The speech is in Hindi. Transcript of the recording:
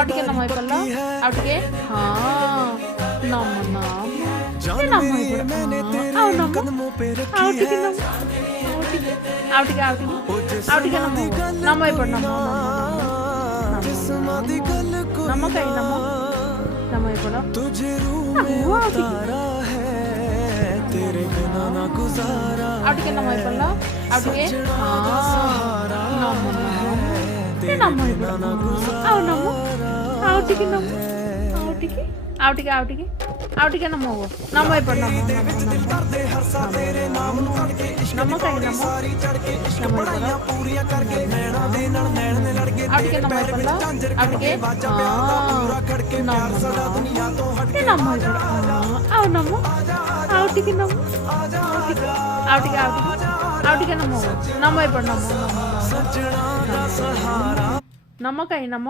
आउटिके नम पल्ल आउटिके हाँ नम नम ए नम आउ नम आउटिके नम आउटिके आउटिके नम पड़ नम नम कहीं नम नम पड़ आउटिके नम पल्ल आउटिके हाँ नम ए नम आउ नम आउटिके नम आउटिके आउटिके आउटिके आउटिके नम पड़ नम नम कहीं नम आउटिके नम पल्ल आउटिके हाँ नम ए नम आउ नम आउटिके नम आउटिके आउटिके नम पड़ नम नम कहीं नम